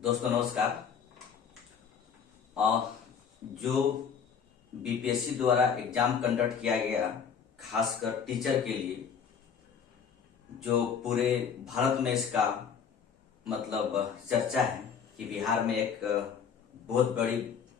दोस्तों नमस्कार। जो बीपीएससी द्वारा एग्जाम कंडक्ट किया गया खासकर टीचर के लिए, जो पूरे भारत में इसका मतलब चर्चा है कि बिहार में एक बहुत बड़ी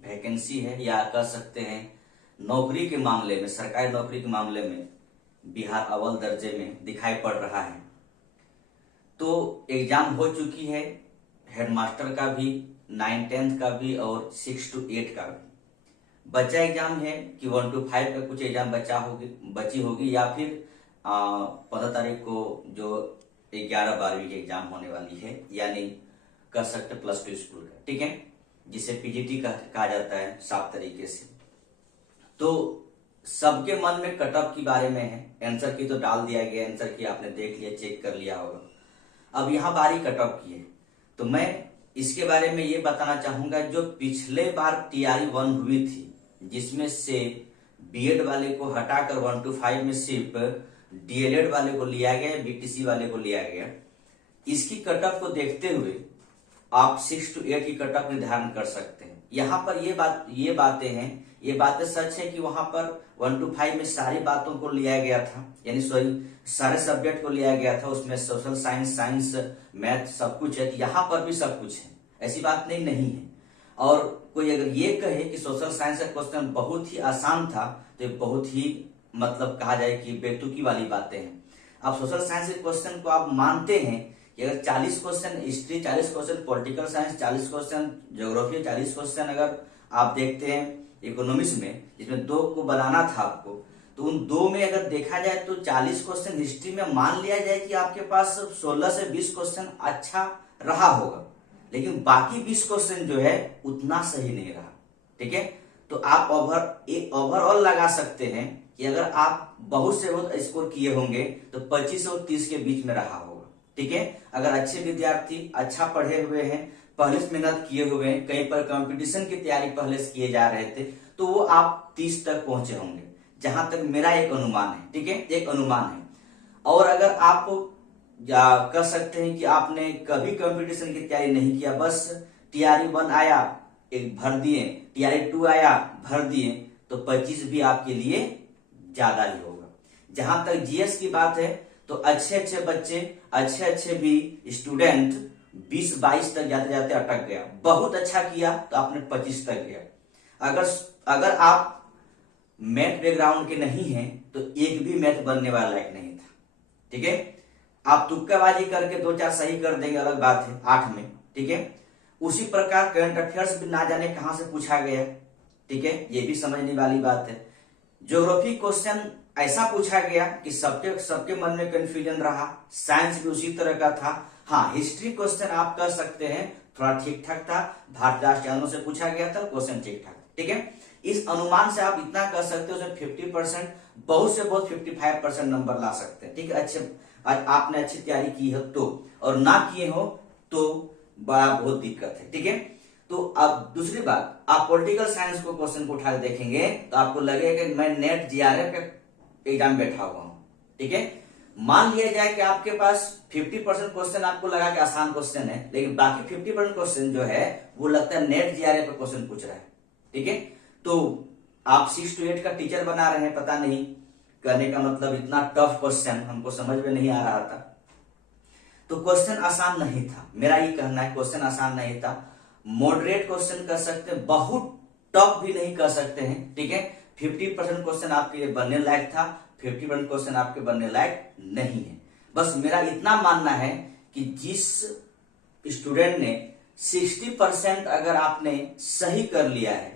वैकेंसी है, या कह सकते हैं नौकरी के मामले में, सरकारी नौकरी के मामले में बिहार अव्वल दर्जे में दिखाई पड़ रहा है। तो एग्जाम हो चुकी है, हेडमास्टर का भी, 9-10 का भी और 6 to 8 का भी। बच्चा एग्जाम है कि 1 to 5 का कुछ एग्जाम बची होगी, या फिर 15 तारीख को जो 11-12वीं की एग्जाम होने वाली है, यानी कर सकते +2 स्कूल का, ठीक है, जिसे पीजीटी कहा जाता है साफ तरीके से। तो सबके मन में कट ऑफ के बारे में है। आंसर की तो डाल दिया गया, आंसर की आपने देख लिया, चेक कर लिया होगा। अब यहाँ बारी कट ऑफ की है, तो मैं इसके बारे में ये बताना चाहूंगा। जो पिछले बार टीआरई 1 हुई थी, जिसमें से बीएड वाले को हटाकर 1 to 5 में सिर्फ डीएलएड वाले को लिया गया, बीटीसी वाले को लिया गया। इसकी कट ऑफ को देखते हुए आप 6 to 8 की कट ऑफ निर्धारण कर सकते हैं। यहाँ पर ये बातें सच है कि वहां पर 1 to 5 में सारी बातों को लिया गया था, यानी सारे सब्जेक्ट को लिया गया था। उसमें सोशल साइंस, मैथ सब कुछ है। यहाँ पर भी सब कुछ है, ऐसी बात नहीं है। और कोई अगर ये कहे कि सोशल साइंस का क्वेश्चन बहुत ही आसान था, तो ये बहुत ही मतलब कहा जाए कि बेतुकी वाली बातें हैं। आप सोशल साइंस के क्वेश्चन को आप मानते हैं कि अगर 40 question history, 40 question political science, 40 question geography, 40 question अगर आप देखते हैं इकोनॉमिक्स में, जिसमें 2 को बनाना था आपको, तो उन 2 में अगर देखा जाए तो 40 क्वेश्चन हिस्ट्री में मान लिया जाए कि आपके पास 16 से 20 क्वेश्चन अच्छा रहा होगा, लेकिन बाकी 20 क्वेश्चन जो है उतना सही नहीं रहा, ठीक है। तो आप ओवरऑल लगा सकते हैं कि अगर आप बहुत से बहुत स्कोर किए होंगे तो 25 और 30 के बीच में रहा होगा, ठीक है। अगर अच्छे विद्यार्थी, अच्छा पढ़े हुए हैं, पहले से मेहनत किए हुए हैं, कहीं पर कंपटीशन की तैयारी पहले से किए जा रहे थे, तो वो आप 30 तक पहुंचे होंगे, जहां तक मेरा एक अनुमान है, ठीक है, एक अनुमान है। और अगर आप कर सकते हैं कि आपने कभी कंपटीशन की तैयारी नहीं किया, बस टीआरई 1 आया एक भर दिए, टीआरई 2 आया भर दिए, तो 25 भी आपके लिए ज्यादा ही होगा। जहां तक जीएस की बात है, तो अच्छे बच्चे, अच्छे भी स्टूडेंट 20-22 तक जाते जाते अटक गया। बहुत अच्छा किया तो आपने 25 तक गया। अगर आप मैथ बैकग्राउंड के नहीं हैं तो एक भी मैथ बनने वाला लायक नहीं था, ठीक है। आप तुक्काबाजी करके 2-4 सही कर देंगे, अलग बात है, 8 में, ठीक है। उसी प्रकार करंट अफेयर्स भी ना जाने कहां से पूछा गया, ठीक है, ये भी समझने वाली बात है। ज्योग्राफी क्वेश्चन ऐसा पूछा गया कि सबके मन में कंफ्यूजन रहा। साइंस भी उसी तरह का था। हाँ, हिस्ट्री क्वेश्चन आप कर सकते हैं, थोड़ा ठीक ठाक था, भारतीय चैनलों से पूछा गया था, क्वेश्चन ठीक ठाक, ठीक है। इस अनुमान से आप इतना कर सकते हो, 50%, बहुत से बहुत 55% नंबर ला सकते हैं, ठीक है। अच्छे आपने अच्छी तैयारी की हो तो, और ना किए हो तो बड़ा बहुत दिक्कत है, ठीक है। तो अब दूसरी बात, आप पॉलिटिकल साइंस को क्वेश्चन को उठा के देखेंगे तो आपको लगेगा कि मैं नेट जीआरएफ का एग्जाम बैठा हुआ हूं, ठीक है। मान लिया जाए कि आपके पास 50% क्वेश्चन आपको लगा कि आसान क्वेश्चन है, लेकिन बाकी 50% क्वेश्चन जो है वो लगता है नेट जीआरएफ का क्वेश्चन पूछ रहा है, ठीक है। तो आप 6 to 8 का टीचर बना रहे हैं, पता नहीं करने का मतलब इतना टफ क्वेश्चन हमको समझ में नहीं आ रहा था। तो क्वेश्चन आसान नहीं था, मेरा ये कहना है, क्वेश्चन आसान नहीं था। मॉडरेट क्वेश्चन कर सकते हैं, बहुत टफ भी नहीं कर सकते हैं, ठीक है। 50% क्वेश्चन आपके लिए बनने लायक था, 50% क्वेश्चन आपके बनने लायक नहीं है। बस मेरा इतना मानना है कि जिस स्टूडेंट ने 60% अगर आपने सही कर लिया है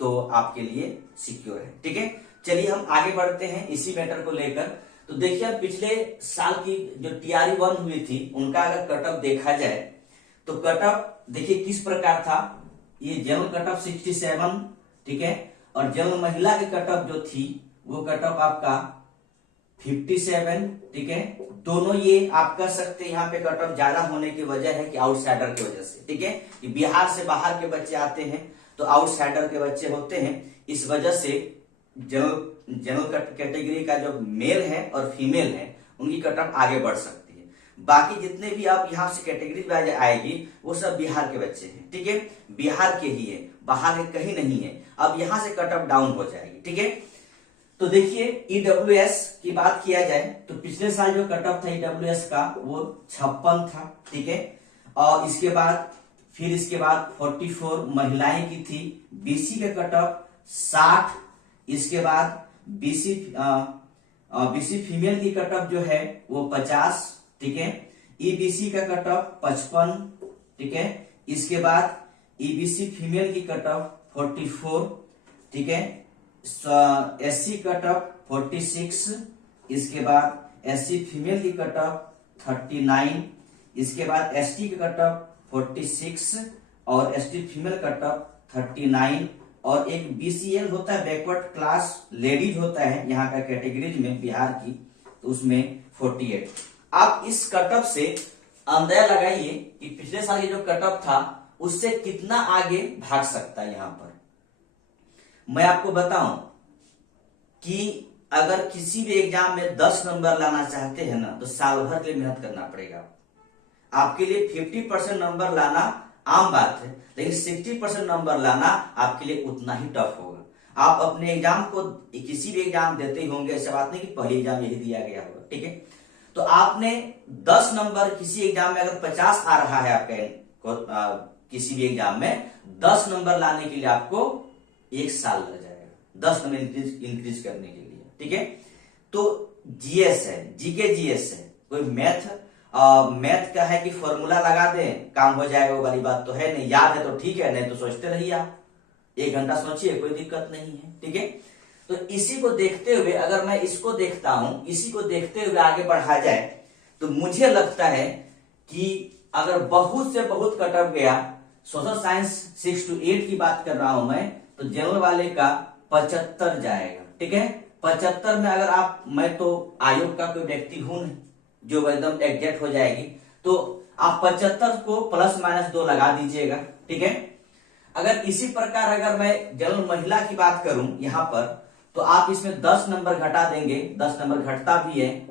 तो आपके लिए सिक्योर है, ठीक है। चलिए हम आगे बढ़ते हैं इसी मैटर को लेकर। तो देखिए, पिछले साल की जो टीआरई 1 हुई थी, उनका अगर कट ऑफ देखा जाए तो कट ऑफ देखिए किस प्रकार था। ये जनरल कट ऑफ 67, ठीक है, और जनरल महिला की कट ऑफ जो थी वो कट ऑफ आपका 57, ठीक है। दोनों ये आप कर सकते हैं, यहाँ पे कट ऑफ ज्यादा होने की वजह है कि आउटसाइडर की वजह से, ठीक है, कि बिहार से बाहर के बच्चे आते हैं तो आउटसाइडर के बच्चे होते हैं। इस वजह से जनरल कैटेगरी का जो मेल है और फीमेल है, उनकी कट ऑफ आगे बढ़ सकती है। बाकी जितने भी अब यहाँ से कैटेगरी वाइज आएगी वो सब बिहार के बच्चे हैं, ठीक है, बिहार के ही है, बाहर के कहीं नहीं है। अब यहाँ से कट ऑफ डाउन हो जाएगी, ठीक है। तो देखिए ईडब्ल्यूएस की बात किया जाए तो पिछले साल जो कट ऑफ था ईडब्ल्यूएस का वो 56 था, ठीक है। और इसके बाद 44 महिलाएं की थी। बीसी का कट ऑफ 60, इसके बाद बीसी फीमेल की कट ऑफ जो है वो 50, ठीक है। ईबीसी का कट ऑफ 55, ठीक है। इसके बाद ईबीसी फीमेल की कट ऑफ 44, ठीक है। एससी कट ऑफ 46, इसके बाद एससी फीमेल की कट ऑफ 39, इसके बाद एसटी की कट ऑफ 46 और एसटी फीमेल कट ऑफ 39, और एक बीसीएल होता है बैकवर्ड क्लास लेडीज होता है यहाँ का कैटेगरीज में बिहार की, तो उसमें 48। आप इस कट ऑफ से अंदाजा लगाइए कि पिछले साल ये जो कट ऑफ था उससे कितना आगे भाग सकता है। यहाँ पर मैं आपको बताऊं कि अगर किसी भी एग्जाम में 10 नंबर लाना चाहते हैं ना तो साल भर के लिए मेहनत करना पड़ेगा। आपके लिए 50% नंबर लाना आम बात है, लेकिन 60% नंबर लाना आपके लिए उतना ही टफ होगा। आप अपने एग्जाम को किसी भी एग्जाम देते ही होंगे, ऐसा बात नहीं कि पहले एग्जाम यही दिया गया होगा, ठीक है। तो आपने 10 नंबर किसी एग्जाम में अगर 50 आ रहा है आपके किसी भी एग्जाम में 10 नंबर लाने के लिए आपको 1 साल लग जाएगा 10 नंबर इंक्रीज करने के लिए, ठीक है। तो जीएस है, जीके जीएस है, कोई मैथ का है कि फॉर्मूला लगा दें काम हो जाएगा, वो वाली बात तो है नहीं। याद है तो ठीक है, नहीं तो सोचते रहिए आप, 1 घंटा सोचिए, कोई दिक्कत नहीं है, ठीक है। तो इसी को देखते हुए अगर मैं इसको देखता हूं, इसी को देखते हुए आगे बढ़ा जाए तो मुझे लगता है कि अगर बहुत से बहुत कट ऑफ गया, सोशल साइंस 6 to 8 की बात कर रहा हूं मैं, तो जनरल वाले का 75 जाएगा, ठीक है। 75 में अगर आप, मैं तो आयोग का कोई व्यक्ति हूं नहीं जो एकदम एग्जैक्ट हो जाएगी, तो आप 75 को ±2 लगा दीजिएगा, ठीक है। अगर इसी प्रकार अगर मैं जनरल महिला की बात करूं यहां पर, तो आप इसमें 10 नंबर घटा देंगे, 10 नंबर घटता भी है,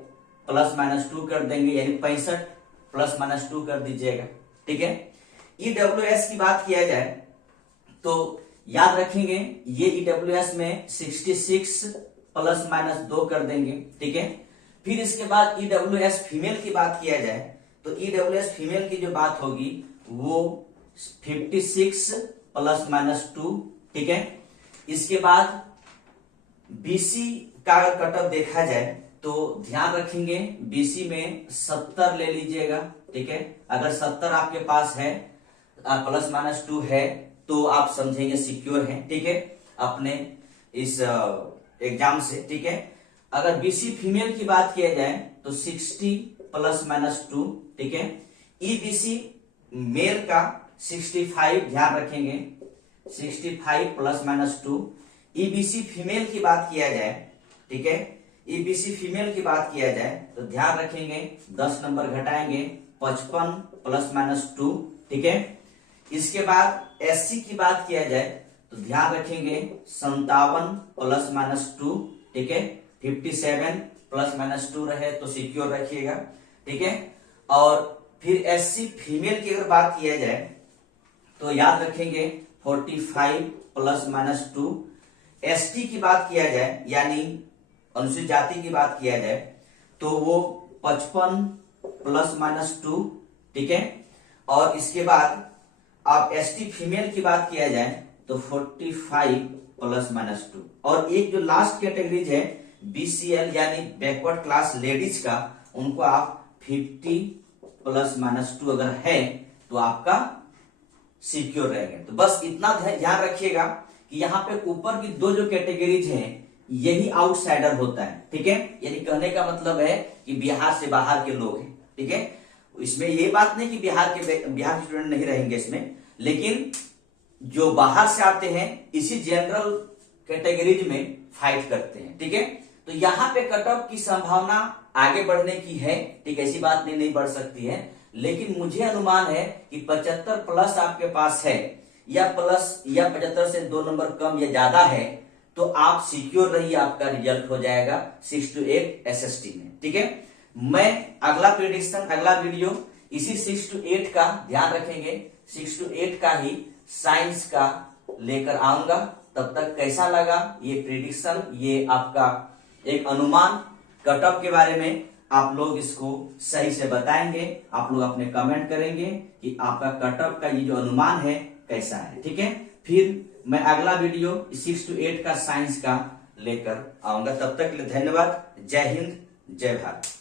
±2 कर देंगे, यानी 65 ±2 कर दीजिएगा, ठीक है। ईडब्ल्यूएस की बात किया जाए तो याद रखेंगे ये ईडब्ल्यूएस में 66 ±2 कर देंगे, ठीक है। फिर इसके बाद ईडब्ल्यूएस फीमेल की बात किया जाए तो ईडब्ल्यूएस फीमेल की जो बात होगी वो 56 ±2, ठीक है। इसके बाद बीसी का अगर कट ऑफ देखा जाए तो ध्यान रखेंगे बीसी में 70 ले लीजिएगा, ठीक है। अगर 70 आपके पास है ±2 है तो आप समझेंगे सिक्योर है, ठीक है, अपने इस एग्जाम से, ठीक है। अगर बीसी फीमेल की बात किया जाए तो 60 ±2, ठीक है। ईबीसी मेल का 65 ध्यान रखेंगे, 65 ±2। ईबीसी फीमेल की बात किया जाए, ठीक है, ईबीसी फीमेल की बात किया जाए तो ध्यान रखेंगे 10 नंबर घटाएंगे 55 ±2, ठीक है। इसके बाद एससी की बात किया जाए तो ध्यान रखेंगे 57 ±2, ठीक है। 57 ±2 रहे तो सिक्योर रखिएगा, ठीक है। और फिर एससी फीमेल की अगर बात किया जाए तो याद रखेंगे 45 ±2। एसटी की बात किया जाए यानी अनुसूचित जाति की बात किया जाए तो वो 55 ±2, ठीक है। और इसके बाद आप एसटी फीमेल की बात किया जाए तो 45 ±2। और एक जो लास्ट कैटेगरीज है बीसीएल यानी बैकवर्ड क्लास लेडीज का, उनको आप 50 ±2 अगर है तो आपका सिक्योर रहेंगे। तो बस इतना ध्यान रखिएगा कि यहाँ पे ऊपर की 2 जो कैटेगरीज हैं यही आउटसाइडर होता है, ठीक है। यानी कहने का मतलब है कि बिहार से बाहर के लोग हैं, ठीक है। इसमें ये बात नहीं कि बिहार के स्टूडेंट नहीं रहेंगे इसमें, लेकिन जो बाहर से आते हैं इसी जनरल कैटेगरीज में फाइट करते हैं, ठीक है। तो यहाँ पे कट ऑफ की संभावना आगे बढ़ने की है, ठीक है, ऐसी बात नहीं बढ़ सकती है, लेकिन मुझे अनुमान है कि 75 प्लस आपके पास है या 75 से 2 नंबर कम या ज्यादा है तो आप सिक्योर रहिए, आपका रिजल्ट हो जाएगा 6 to 8 एसएसटी में, ठीक है। मैं अगला प्रेडिक्शन, अगला वीडियो इसी 6 to 8 का ध्यान रखेंगे, 6 to 8 का ही साइंस का लेकर आऊंगा। तब तक कैसा लगा ये प्रेडिक्शन, ये आपका एक अनुमान कट ऑफ के बारे में, आप लोग इसको सही से बताएंगे, आप लोग अपने कमेंट करेंगे कि आपका कट ऑफ का ये जो अनुमान है कैसा है। ठीक है, फिर मैं अगला वीडियो 6 to 8 का साइंस का लेकर आऊंगा। तब तक के लिए धन्यवाद। जय हिंद, जय भारत।